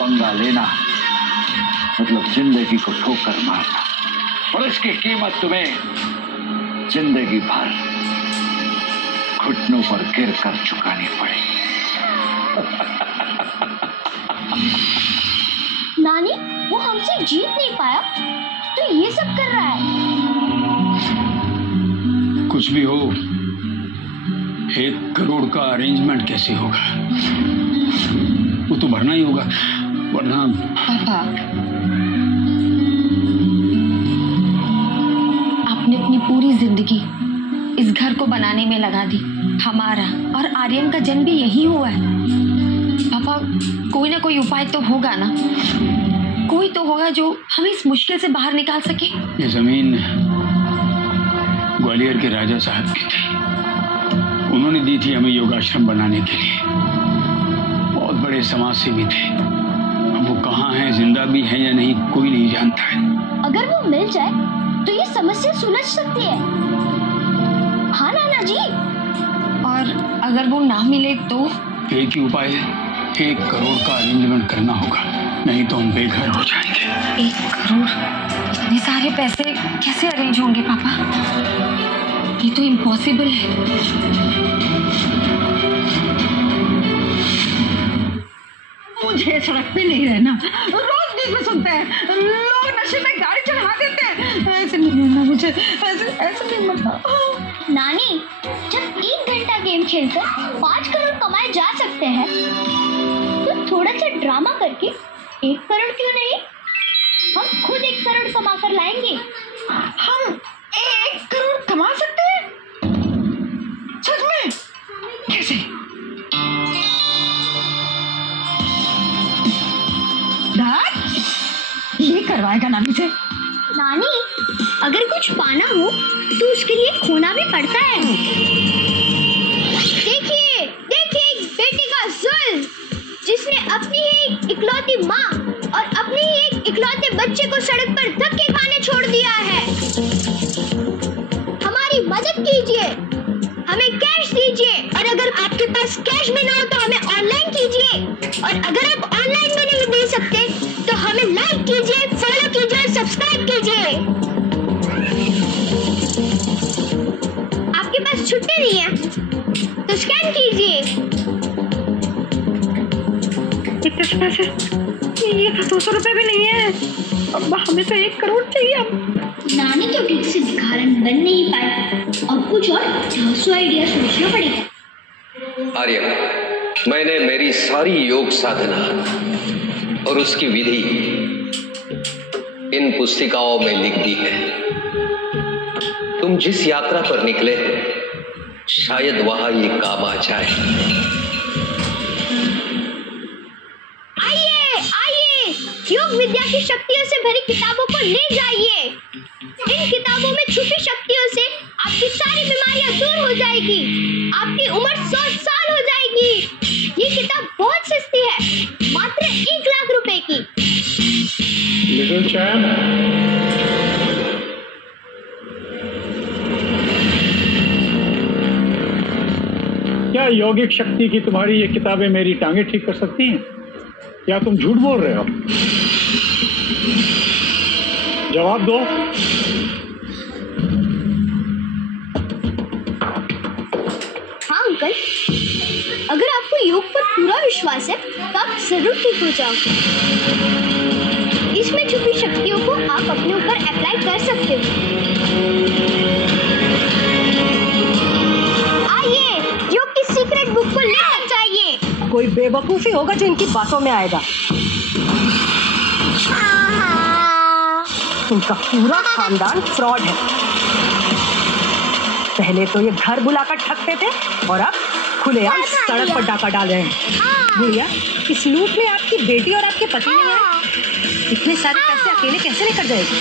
पंगा लेना मतलब जिंदगी को ठोकर मारना, और इसकी कीमत तुम्हें जिंदगी भर घुटनों पर गिर कर चुकानी पड़ेगी। नानी, वो हमसे जीत नहीं पाया तो ये सब कर रहा है। कुछ भी हो, 1 करोड़ का अरेंजमेंट कैसे होगा? वो तो भरना ही होगा, वरना। पापा, आपने अपनी पूरी जिंदगी इस घर को बनाने में लगा दी। हमारा और आर्यन का जन्म भी यही हुआ है। पापा, कोई ना कोई उपाय तो होगा ना, कोई तो होगा जो हमें इस मुश्किल से बाहर निकाल सके। ये जमीन ग्वालियर के राजा साहब की थी, उन्होंने दी थी हमें योगाश्रम बनाने के लिए। बहुत बड़े समाज सेवी थे। अब वो कहाँ हैं, जिंदा भी हैं या नहीं, कोई नहीं जानता है। अगर वो मिल जाए तो ये समस्या सुलझ सकती है। हाँ नाना जी। और अगर वो ना मिले तो? एक ही उपाय है, 1 करोड़ का अरेंजमेंट करना होगा, नहीं तो हम बेघर हो जाएंगे। 1 करोड़? इतने सारे पैसे कैसे अरेंज होंगे पापा? ये तो इम्पॉसिबल है। मुझे सड़क पे नहीं रहना। रोज न्यूज़ में सुनते हैं लोग नशे में गाड़ी चढ़ा देते हैं। ऐसे नहीं रहना मुझे, ऐसे नहीं मरना। नानी, जब 1 घंटा गेम खेलकर 5 करोड़ कमाए जा सकते हैं तो थोड़ा सा ड्रामा करके 1 करोड़ क्यों नहीं? हम खुद 1 करोड़ कमा कर लाएंगे। हम 1 करोड़ कमा सकते हैं? सच में? कैसे? डैड, ये करवाएगा नानी से? नानी, अगर कुछ पाना हो तो उसके लिए खोना भी पड़ता है। देखिए, देखिए एक बेटी का जुल्म, जिसने अपनी ही एक इकलौती माँ और अपने ही एक इकलौते बच्चे को सड़क पर धक्के खाने छोड़ दिया है। हमारी मदद कीजिए, हमें कैश दीजिए, और अगर आपके पास कैश में ना हो तो हमें ऑनलाइन कीजिए, और अगर आप ऑनलाइन में नहीं दे सकते तो हमें लाइक कीजिए, फॉलो कीजिए और सब्सक्राइब कीजिए। आपके पास छुट्टी नहीं है तो स्कैन कीजिए। इतने पैसे? ये तो 200 रुपए भी नहीं है। अब हमें तो 1 करोड़ चाहिए। अब नानी तो ठीक से भिखारन बन नहीं पाई, अब कुछ और ढांसू आइडिया सोचना पड़ेगा। आर्य, मैंने मेरी सारी योग साधना और उसकी विधि इन पुस्तिकाओं में लिख दी है। तुम जिस यात्रा पर निकले हो, शायद वहां ये काम आ जाए। आइए, आइए, योग विद्या की शक्तियों से भरी किताबों को ले जाइए। इन किताबों में छुपी शक्तियों से आपकी सारी बीमारियां दूर हो जाएगी, आपकी उम्र 100 साल हो जाएगी। ये किताब बहुत सस्ती है, मात्र 1 लाख रुपए की। लिटिल चैम्प, क्या यौगिक शक्ति की तुम्हारी ये किताबें मेरी टांगे ठीक कर सकती हैं? क्या तुम झूठ बोल रहे हो? जवाब दो। हाँ अंकल, अगर आपको योग पर पूरा विश्वास है तो आप जरूर ठीक हो जाओगे। इसमें छुपी शक्तियों को आप अपने ऊपर अप्लाई कर सकते हो। आइए, योग की सीक्रेट बुक को लेकर जाइए। कोई बेवकूफी होगा जो इनकी बातों में आएगा। इनका पूरा खानदान फ्रॉड है। पहले तो ये घर बुलाकर ठगते थे और अब खुलेआम सड़क पर डाका डाल रहे हैं। भैया, इस लूट में आपकी बेटी और आपके पति नहीं है। इतने सारे पैसे अकेले कैसे लेकर जाएगी?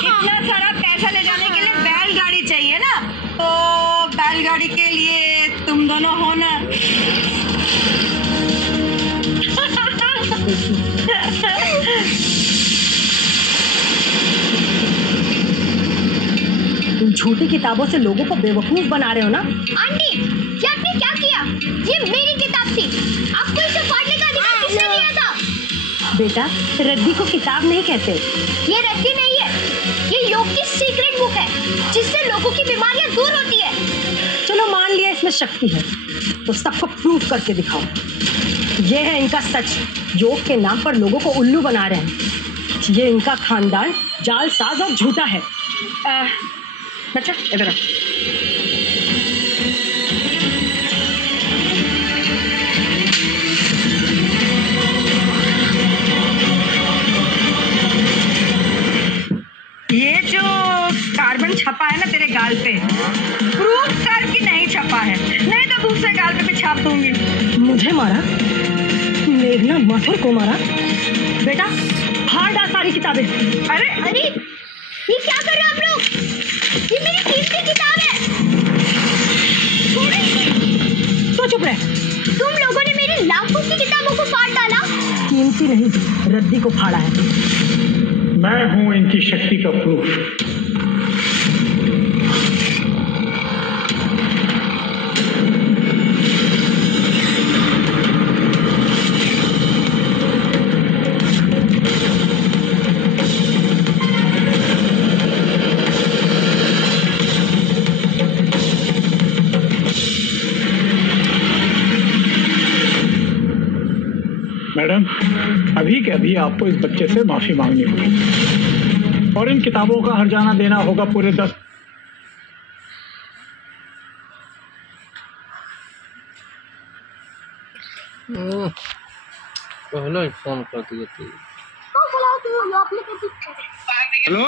इतना सारा पैसा ले जाने के लिए बैलगाड़ी चाहिए ना, तो बैलगाड़ी के लिए तुम दोनों हो ना। तुम झूठी किताबों से लोगों को बेवकूफ बना रहे हो ना। आंटी, ये आपने क्या किया? ये मेरी किताब थी, आपको इसे फाड़ने का अधिकार किसने दिया था? बेटा, रद्दी को किताब नहीं कहते। ये रद्दी नहीं है, ये योग की सीक्रेट बुक है जिससे लोगों की बीमारियां दूर होती है। चलो मान लिया इसमें शक्ति है, तो सबको प्रूव करके दिखाओ। ये है इनका सच, योग के नाम पर लोगों को उल्लू बना रहे हैं। ये इनका खानदान जालसाज और झूठा है। बच्चा इधर आ। ये जो कार्बन छपा है ना तेरे गाल पे, प्रूव कर कि नहीं छपा है, नहीं तो दूसरे गाल पे छाप दूंगी। मुझे मारा? मेघना मथुर को मारा? बेटा फाड़ डाल सारी किताबें। अरे अरे ये क्या कर रहे हो आप लोग? ये मेरी कीमती किताब है। तो चुप रहे। तुम लोगों ने मेरी लाखों की किताबों को फाड़ डाला। कीमती नहीं, रद्दी को फाड़ा है। मैं हूं इनकी शक्ति का प्रूफ। मैडम, अभी के अभी आपको इस बच्चे से माफी मांगनी होगी और इन किताबों का हर्जाना देना होगा पूरे 10। पहले ही फोन कर दिए थे। तो बुलाओ, तुम लोग अपने हेलो।